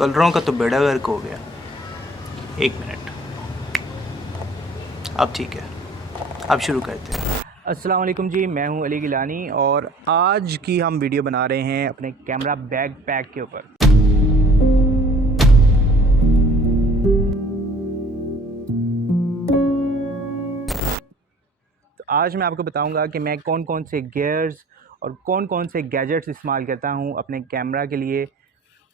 कलरों का तो बेड़ा गर्क हो गया। एक मिनट, अब ठीक है, अब शुरू करते हैं। अस्सलाम वालेकुम जी, मैं हूं अली गिलानी और आज की हम वीडियो बना रहे हैं अपने कैमरा बैग पैक के ऊपर। तो आज मैं आपको बताऊंगा कि मैं कौन कौन से गियर्स और कौन कौन से गैजेट्स इस्तेमाल करता हूं अपने कैमरा के लिए,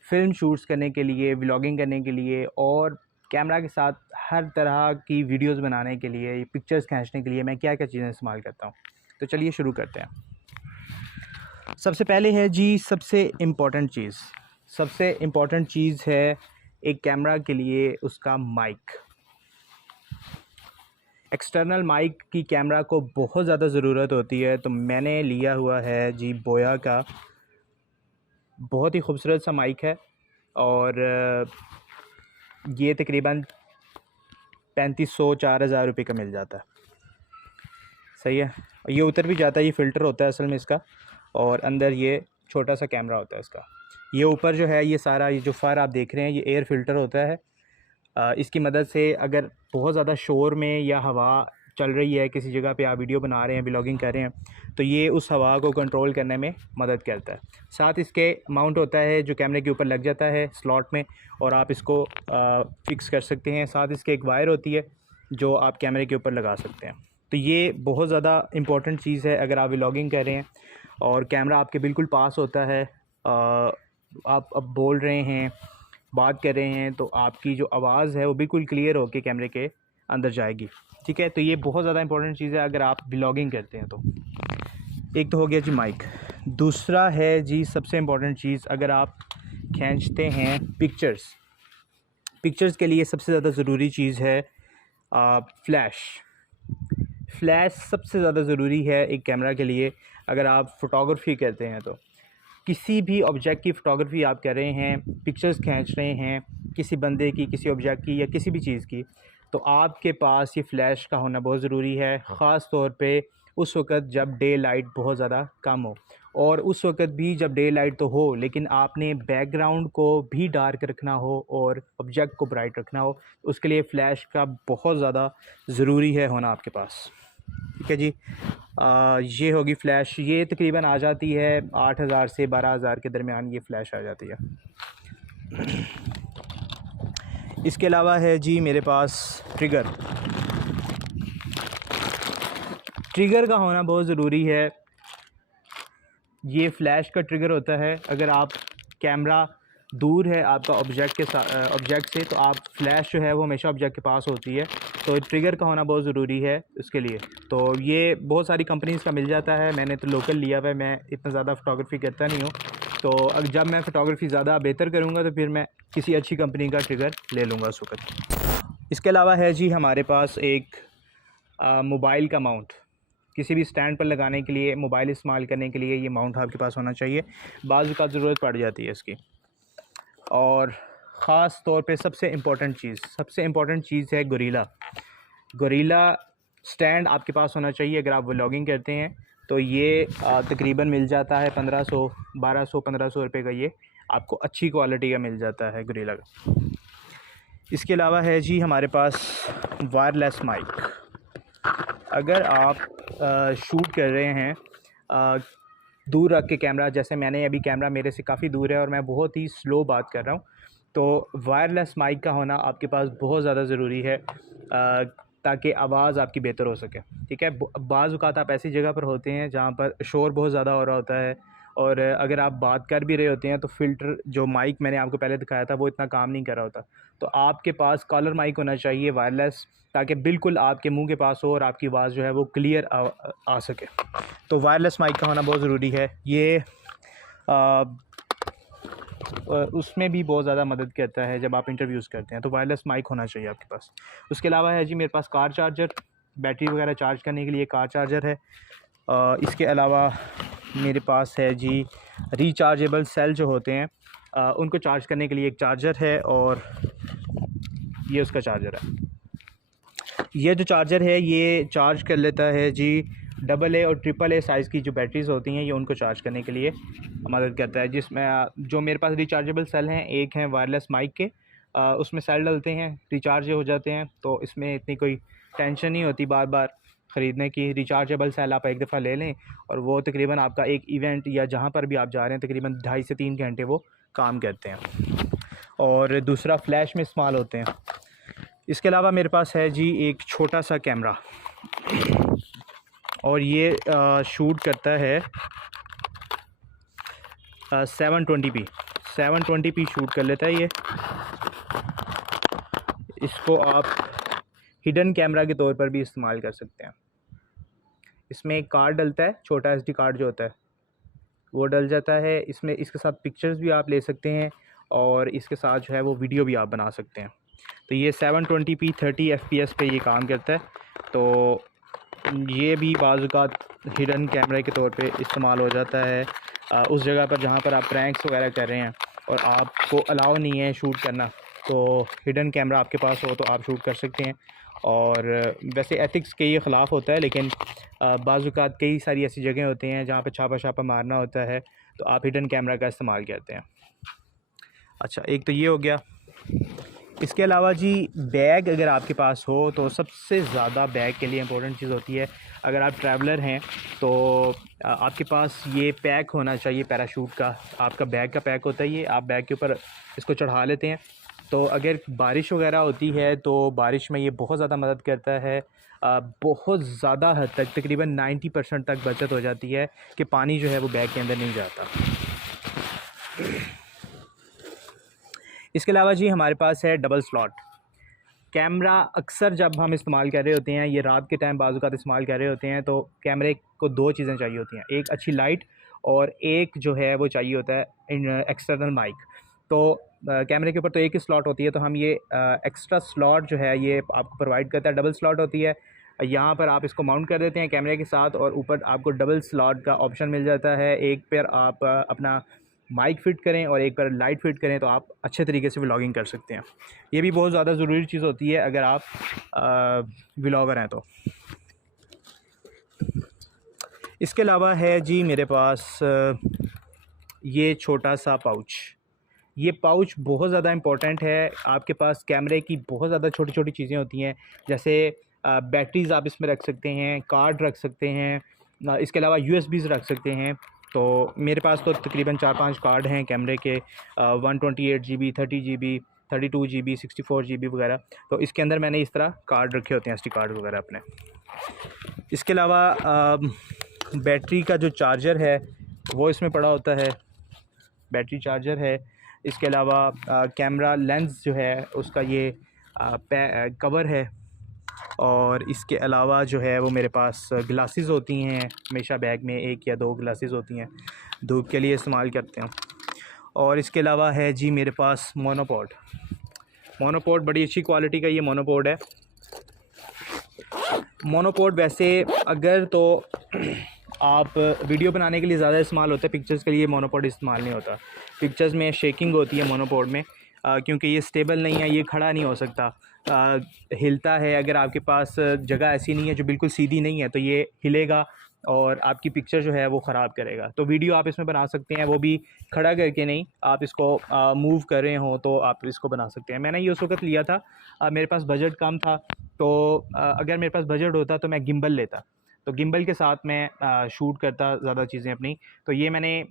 फ़िल्म शूट्स करने के लिए, व्लॉगिंग करने के लिए और कैमरा के साथ हर तरह की वीडियोस बनाने के लिए, पिक्चर्स खींचने के लिए मैं क्या क्या चीज़ें इस्तेमाल करता हूँ। तो चलिए शुरू करते हैं। सबसे पहले है जी सबसे इम्पॉर्टेंट चीज़ है एक कैमरा के लिए उसका माइक। एक्सटर्नल माइक की कैमरा को बहुत ज़्यादा ज़रूरत होती है, तो मैंने लिया हुआ है जी बोया का, बहुत ही खूबसूरत सा माइक है और ये तकरीबन 3500-4000 रुपये का मिल जाता है। सही है, ये उतर भी जाता है, ये फ़िल्टर होता है असल में इसका, और अंदर ये छोटा सा कैमरा होता है इसका। ये ऊपर जो है ये सारा ये जो फ़र आप देख रहे हैं ये एयर फ़िल्टर होता है। इसकी मदद से अगर बहुत ज़्यादा शोर में या हवा चल रही है किसी जगह पे, आप वीडियो बना रहे हैं, व्लॉगिंग कर रहे हैं, तो ये उस हवा को कंट्रोल करने में मदद करता है। साथ इसके माउंट होता है जो कैमरे के ऊपर लग जाता है स्लॉट में, और आप इसको फ़िक्स कर सकते हैं। साथ इसके एक वायर होती है जो आप कैमरे के ऊपर लगा सकते हैं। तो ये बहुत ज़्यादा इम्पॉर्टेंट चीज़ है अगर आप व्लॉगिंग कर रहे हैं और कैमरा आपके बिल्कुल पास होता है, आप अब बोल रहे हैं, बात कर रहे हैं, तो आपकी जो आवाज़ है वो बिल्कुल क्लियर होकर कैमरे के अंदर जाएगी। ठीक है, तो ये बहुत ज़्यादा इंपॉर्टेंट चीज़ है अगर आप व्लॉगिंग करते हैं तो। एक तो हो गया जी माइक। दूसरा है जी सबसे इम्पॉर्टेंट चीज़, अगर आप खींचते हैं पिक्चर्स के लिए सबसे ज़्यादा ज़रूरी चीज़ है फ्लैश सबसे ज़्यादा ज़रूरी है एक कैमरा के लिए। अगर आप फ़ोटोग्राफ़ी करते हैं तो किसी भी ऑब्जेक्ट की फ़ोटोग्राफ़ी आप कर रहे हैं, पिक्चर्स खींच रहे हैं किसी बंदे की, किसी ऑब्जेक्ट की या किसी भी चीज़ की, तो आपके पास ये फ़्लैश का होना बहुत ज़रूरी है। ख़ास तौर पे उस वक़्त जब डे लाइट बहुत ज़्यादा कम हो, और उस वक़्त भी जब डे लाइट तो हो लेकिन आपने बैकग्राउंड को भी डार्क रखना हो और ऑब्जेक्ट को ब्राइट रखना हो, उसके लिए फ़्लैश का बहुत ज़्यादा ज़रूरी है होना आपके पास। ठीक है जी, ये होगी फ़्लैश। ये तकरीबन आ जाती है 8000 से 12000 के दरमियान ये फ़्लैश आ जाती है। इसके अलावा है जी मेरे पास ट्रिगर का होना बहुत ज़रूरी है। ये फ़्लैश का ट्रिगर होता है, अगर आप कैमरा दूर है आपका ऑब्जेक्ट से, तो आप फ़्लैश जो है वो हमेशा ऑब्जेक्ट के पास होती है, तो ट्रिगर का होना बहुत ज़रूरी है उसके लिए। तो ये बहुत सारी कंपनीज़ का मिल जाता है, मैंने तो लोकल लिया हुआ है, मैं इतना ज़्यादा फ़ोटोग्राफ़ी करता नहीं हूँ, तो अब जब मैं फ़ोटोग्राफ़ी ज़्यादा बेहतर करूँगा तो फिर मैं किसी अच्छी कंपनी का ट्रिगर ले लूँगा उस वक्त। इसके अलावा है जी हमारे पास एक मोबाइल का माउंट। किसी भी स्टैंड पर लगाने के लिए, मोबाइल इस्तेमाल करने के लिए ये माउंट आपके पास होना चाहिए, बाज़ का ज़रूरत पड़ जाती है इसकी। और ख़ास तौर पे सबसे इम्पॉर्टेंट चीज़ है गोरिल्ला स्टैंड आपके पास होना चाहिए अगर आप व्लॉगिंग करते हैं। तो ये तकरीबन मिल जाता है 1200-1500 रुपये का, ये आपको अच्छी क्वालिटी का मिल जाता है गोरिल्ला का। इसके अलावा है जी हमारे पास वायरलेस माइक। अगर आप शूट कर रहे हैं दूर रख के कैमरा, जैसे मैंने अभी कैमरा मेरे से काफ़ी दूर है और मैं बहुत ही स्लो बात कर रहा हूँ, तो वायरलेस माइक का होना आपके पास बहुत ज़्यादा ज़रूरी है ताकि आवाज़ आपकी बेहतर हो सके। ठीक है, बाज़ औक़ात आप ऐसी जगह पर होते हैं जहाँ पर शोर बहुत ज़्यादा हो रहा होता है, और अगर आप बात कर भी रहे होते हैं तो फ़िल्टर जो माइक मैंने आपको पहले दिखाया था वो इतना काम नहीं कर रहा होता, तो आपके पास कॉलर माइक होना चाहिए वायरलेस, ताकि बिल्कुल आपके मुंह के पास हो और आपकी आवाज़ जो है वो क्लियर आ सके। तो वायरलेस माइक का होना बहुत ज़रूरी है। ये उसमें भी बहुत ज़्यादा मदद करता है जब आप इंटरव्यूज़ करते हैं, तो वायरलेस माइक होना चाहिए आपके पास। उसके अलावा है जी मेरे पास कार चार्जर, बैटरी वगैरह चार्ज करने के लिए कार चार्जर है। इसके अलावा मेरे पास है जी रिचार्जेबल सेल जो होते हैं उनको चार्ज करने के लिए एक चार्जर है, और ये उसका चार्जर है। ये जो चार्जर है ये चार्ज कर लेता है जी AA और AAA साइज़ की जो बैटरीज़ होती हैं ये उनको चार्ज करने के लिए मदद करता है। जिसमें जो मेरे पास रिचार्जेबल सेल हैं, एक हैं वायरलेस माइक के, उसमें सेल डलते हैं, रिचार्ज हो जाते हैं, तो इसमें इतनी कोई टेंशन नहीं होती बार बार ख़रीदने की। रिचार्जेबल सेल आप एक दफ़ा ले लें और वो तकरीबन आपका एक इवेंट या जहाँ पर भी आप जा रहे हैं तकरीबन 2.5 से 3 घंटे वो काम करते हैं। और दूसरा फ्लैश में इस्तेमाल होते हैं। इसके अलावा मेरे पास है जी एक छोटा सा कैमरा, और ये शूट करता है 720p शूट कर लेता है ये। इसको आप हिडन कैमरा के तौर पर भी इस्तेमाल कर सकते हैं। इसमें एक कार्ड डलता है, छोटा SD कार्ड जो होता है वो डल जाता है इसमें। इसके साथ पिक्चर्स भी आप ले सकते हैं और इसके साथ जो है वो वीडियो भी आप बना सकते हैं। तो ये 720p 30 fps पे ये काम करता है। तो ये भी बाज़ औक़ात हिडन कैमरे के तौर पे इस्तेमाल हो जाता है उस जगह पर जहाँ पर आप प्रैंक्स वगैरह कर रहे हैं और आपको अलाउ नहीं है शूट करना, तो हिडन कैमरा आपके पास हो तो आप शूट कर सकते हैं। और वैसे एथिक्स के ये ख़िलाफ़ होता है, लेकिन बाज़ औक़ात कई सारी ऐसी जगह होती हैं जहाँ पे छापा मारना होता है तो आप हिडन कैमरा का इस्तेमाल करते हैं। अच्छा, एक तो ये हो गया। इसके अलावा जी बैग अगर आपके पास हो तो सबसे ज़्यादा बैग के लिए इम्पोर्टेंट चीज़ होती है, अगर आप ट्रैवलर हैं तो आपके पास ये पैक होना चाहिए पैराशूट का। आपका बैग का पैक होता है ये, आप बैग के ऊपर इसको चढ़ा लेते हैं। तो अगर बारिश वगैरह होती है तो बारिश में ये बहुत ज़्यादा मदद करता है। बहुत ज़्यादा हद तक तकरीबन 90% तक बचत हो जाती है कि पानी जो है वो बैग के अंदर नहीं जाता। इसके अलावा जी हमारे पास है डबल स्लॉट कैमरा। अक्सर जब हम इस्तेमाल कर रहे होते हैं, ये रात के टाइम बाज़ औक़ात इस्तेमाल कर रहे होते हैं, तो कैमरे को दो चीज़ें चाहिए होती हैं, एक अच्छी लाइट और एक जो है वो चाहिए होता है एक्सटर्नल माइक। तो कैमरे के ऊपर तो एक ही स्लॉट होती है, तो हम ये एक्स्ट्रा स्लॉट जो है ये आपको प्रोवाइड करता है। डबल स्लॉट होती है, यहाँ पर आप इसको माउंट कर देते हैं कैमरे के साथ और ऊपर आपको डबल स्लॉट का ऑप्शन मिल जाता है। एक पर आप अपना माइक फ़िट करें और एक पर लाइट फ़िट करें तो आप अच्छे तरीके से व्लॉगिंग कर सकते हैं। ये भी बहुत ज़्यादा ज़रूरी चीज़ होती है अगर आप व्लॉगर हैं तो। इसके अलावा है जी मेरे पास ये छोटा सा पाउच। ये पाउच बहुत ज़्यादा इम्पोर्टेंट है। आपके पास कैमरे की बहुत ज़्यादा छोटी छोटी चीज़ें होती हैं, जैसे बैटरीज़ आप इसमें रख सकते हैं, कार्ड रख सकते हैं, इसके अलावा USBs रख सकते हैं। तो मेरे पास तो तकरीबन 4-5 कार्ड हैं कैमरे के, 128 GB, 30 GB, 32 GB, 64 GB वगैरह। तो इसके अंदर मैंने इस तरह कार्ड रखे होते हैं, SD कार्ड वगैरह अपने। इसके अलावा बैटरी का जो चार्जर है वो इसमें पड़ा होता है, बैटरी चार्जर है। इसके अलावा कैमरा लेंस जो है उसका ये कवर है। और इसके अलावा जो है वो मेरे पास ग्लासेस होती हैं, हमेशा बैग में 1 या 2 ग्लासेस होती हैं, धूप के लिए इस्तेमाल करते हैं। और इसके अलावा है जी मेरे पास मोनोपोड बड़ी अच्छी क्वालिटी का ये मोनोपोड है। मोनोपोड वैसे अगर तो आप वीडियो बनाने के लिए ज़्यादा इस्तेमाल होता है, पिक्चर्स के लिए मोनोपोड इस्तेमाल नहीं होता। पिक्चर्स में शेकिंग होती है मोनोपोड में, क्योंकि ये स्टेबल नहीं है, ये खड़ा नहीं हो सकता, हिलता है। अगर आपके पास जगह ऐसी नहीं है जो बिल्कुल सीधी नहीं है तो ये हिलेगा और आपकी पिक्चर जो है वो ख़राब करेगा। तो वीडियो आप इसमें बना सकते हैं, वो भी खड़ा करके नहीं, आप इसको मूव कर रहे हो तो आप इसको बना सकते हैं। मैंने ये उस वक्त लिया था, मेरे पास बजट कम था, तो अगर मेरे पास बजट होता तो मैं गिम्बल लेता, तो गिम्बल के साथ मैं शूट करता ज़्यादा चीज़ें अपनी। तो ये मैंने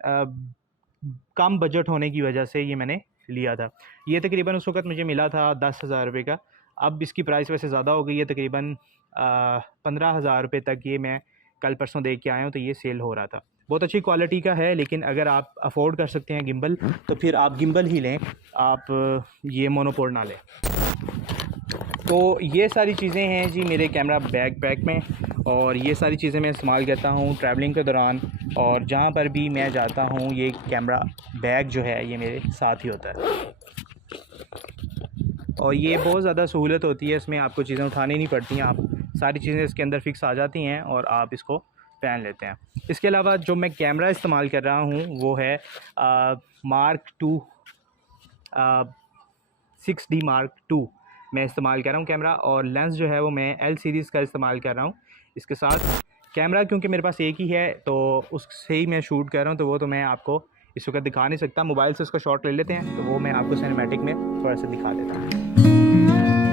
कम बजट होने की वजह से ये मैंने लिया था। ये तकरीबन उस वक्त मुझे मिला था 10,000 रुपये का। अब इसकी प्राइस वैसे ज़्यादा हो गई है, तकरीबन 15,000 रुपये तक ये मैं कल परसों देख के आया हूँ, तो ये सेल हो रहा था। बहुत अच्छी क्वालिटी का है, लेकिन अगर आप अफोर्ड कर सकते हैं गिम्बल तो फिर आप गिम्बल ही लें, आप ये मोनोपोड ना लें। तो ये सारी चीज़ें हैं जी मेरे कैमरा पैक में, और ये सारी चीज़ें मैं इस्तेमाल करता हूँ ट्रैवलिंग के दौरान, और जहाँ पर भी मैं जाता हूँ ये कैमरा बैग जो है ये मेरे साथ ही होता है। और ये बहुत ज़्यादा सहूलत होती है, इसमें आपको चीज़ें उठानी नहीं पड़ती हैं, आप सारी चीज़ें इसके अंदर फ़िक्स आ जाती हैं और आप इसको पहन लेते हैं। इसके अलावा जो मैं कैमरा इस्तेमाल कर रहा हूँ वो है Mark II 6D Mark II मैं इस्तेमाल कर रहा हूँ कैमरा, और लेंस जो है वो मैं L सीरीज़ का इस्तेमाल कर रहा हूँ। इसके साथ कैमरा क्योंकि मेरे पास एक ही है तो उससे ही मैं शूट कर रहा हूँ, तो वो तो मैं आपको इस वक्त दिखा नहीं सकता। मोबाइल से उसका शॉट ले लेते हैं, तो वो मैं आपको सिनेमैटिक में थोड़ा सा दिखा देता हूँ।